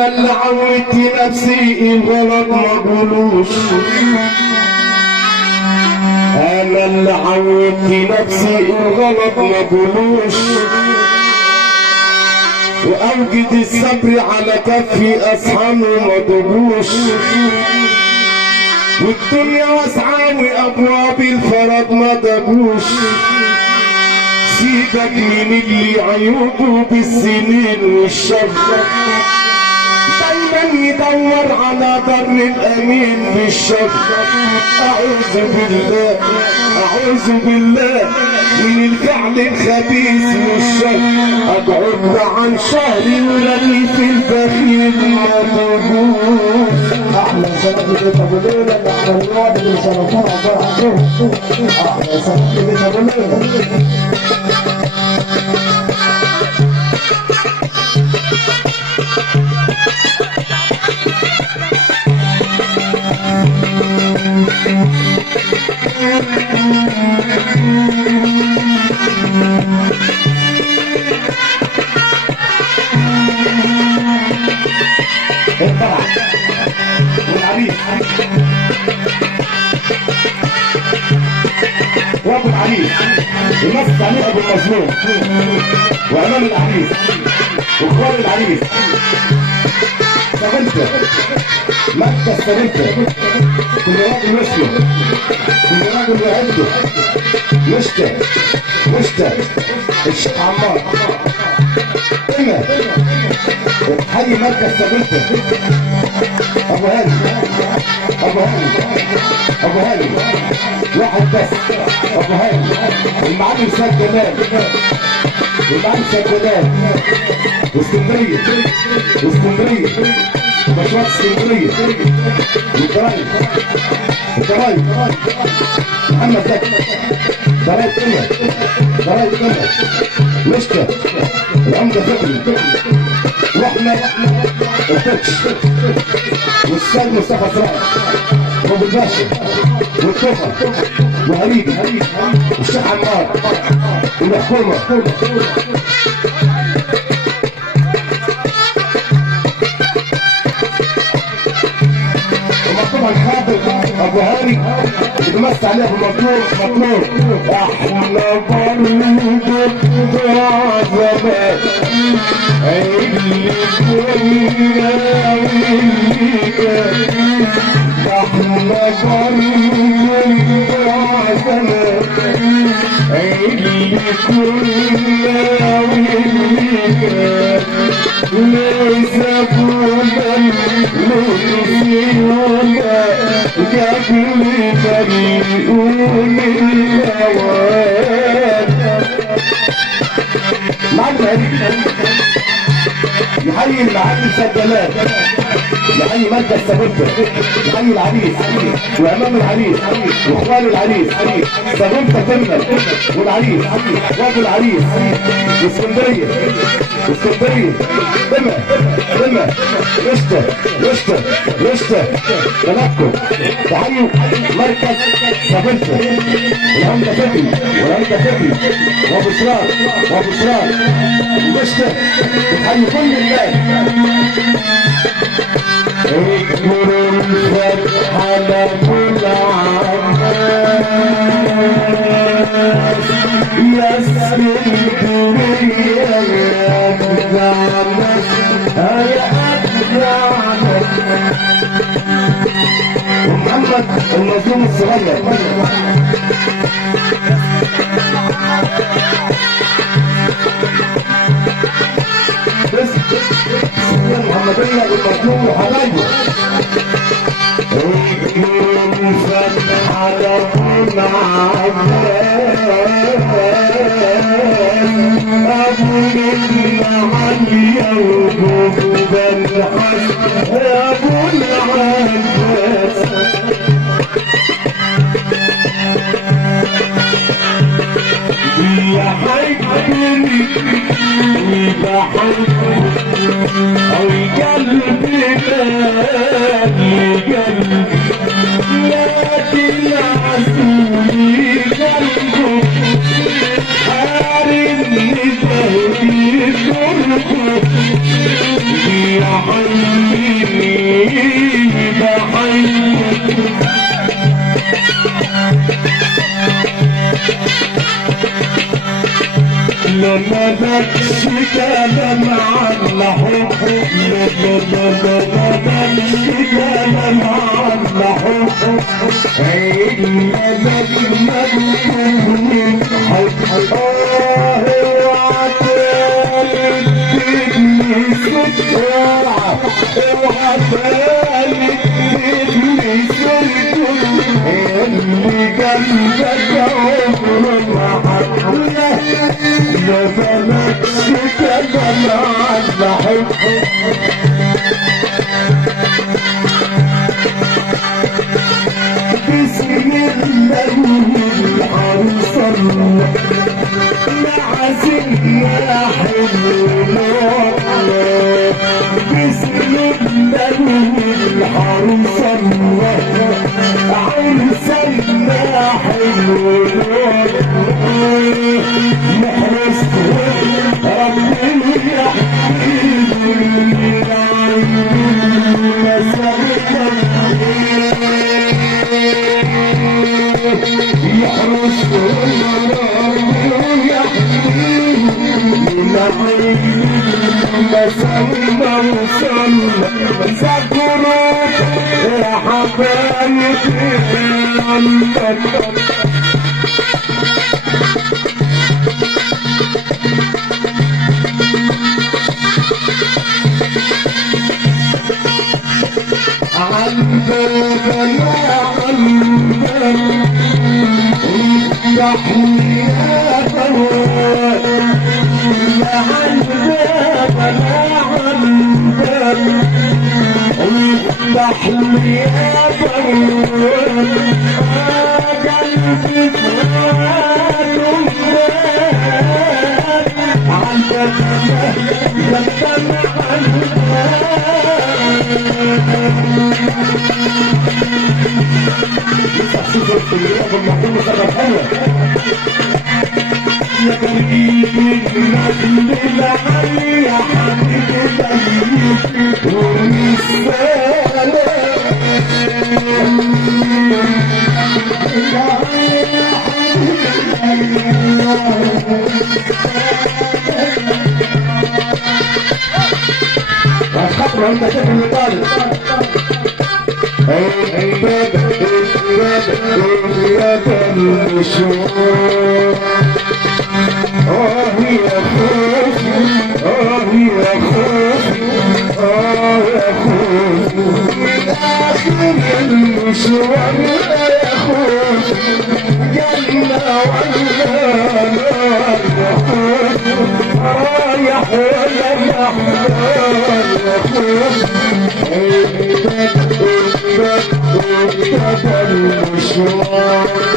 انا اللي عودت نفسي الغلط ما اقولوش، انا اللي عودت نفسي الغلط ما اقولوش، واوجد الصبر على كفي اصحابي وما ضبوش، والدنيا واسعه وابواب الفرج ما ضبوش. سيبك من اللي عيوبه بالسنين والشر، دايما يدور على ضر الامين بالشر. اعوذ بالله اعوذ بالله من الفعل الخبيث والشر، ابعد عن شهري ولاني في البخيل مضبوط. احلى سنه بيت ابو ليلى احلى الوعد اللي شرفونا عباره عنهم. احلى سنه بيت ابو ليلى. الفرح والعريس وابو العريس يمسك عليه ابو المظلوم، وامام العريس واخوان العريس. سبنته مركز سبنته، كل راجل مسلم، كل راجل يعده. مشتى الشيخ عمار هنا حي مركز سبنته. ابو هاني واحد بس. ابو هاني المعلم سيد جلال، واسكندريه وبشوات اسكندريه والضرايب محمد زكي ضرايب كلها مشتى العمده فكري واحمد الفتش والسيد مصطفى صلاح وابو الباشا والكفر وهريبي والشيخ عمار والحكومه. طبعا خاطر ابو هاني اللي بيمس عليه ابو مطلوب. احنا برضه بتوع زمان اللي كنا واللي كان، احنا برضه بتوع زمان اللي كنا واللي كان. ليس بولا لنسيونا قبل بريئون الهوان. يحيي المعلم سيد جلال، يحيي مركز سبنته، يحيي العريس وامام العريس واخوان العريس سبنته تمنى والعريس وابو العريس واسكندريه دمى مشتى بلدكم. تحيوا مركز سبنته والعمده فكري وابو سرار مشتى. تحيوا كل الناس. اذكروا الفتح لابو العباس يا اسكندريه يا أجدعنا يا أجدعنا. ومحمد المظلوم الصغير بس محمدية المظلوم وحبايبه. الفتح على كل ابو العالية وجوب الحسن ابو العباس. يا حبيبي وبحبك او قلبي قلبي لكن عسولي قلبك حارمني بهدي قربك يا حبيبي ملكش كلام عن الحب ملكش كلام عن الحب الملك مجنون حب اوعى تلتني سكت اوعى تلتني سكت اللي جنبك عمره ما حبله ما ملكش كلام عن الحب بسم الله الحنصل معزنا حلوة بسم الله الحنصل عرسنا حلوة محرس ربنا يحميني العين مسافر يحرس مسمى مسمى ذكروا يا حبايبي عندنا يا عندنا تحيات يا عندنا تحيات قلبي يا قريب النبي العلي يا حبيبي خطوة انت شايف المطالب الباب المشوار يا خوفي يا خوفي يا خوفي من آخر المشوار يا خوفي جنة ولا نار يا خوفي رايح ولا محتار يا خوفي المشوار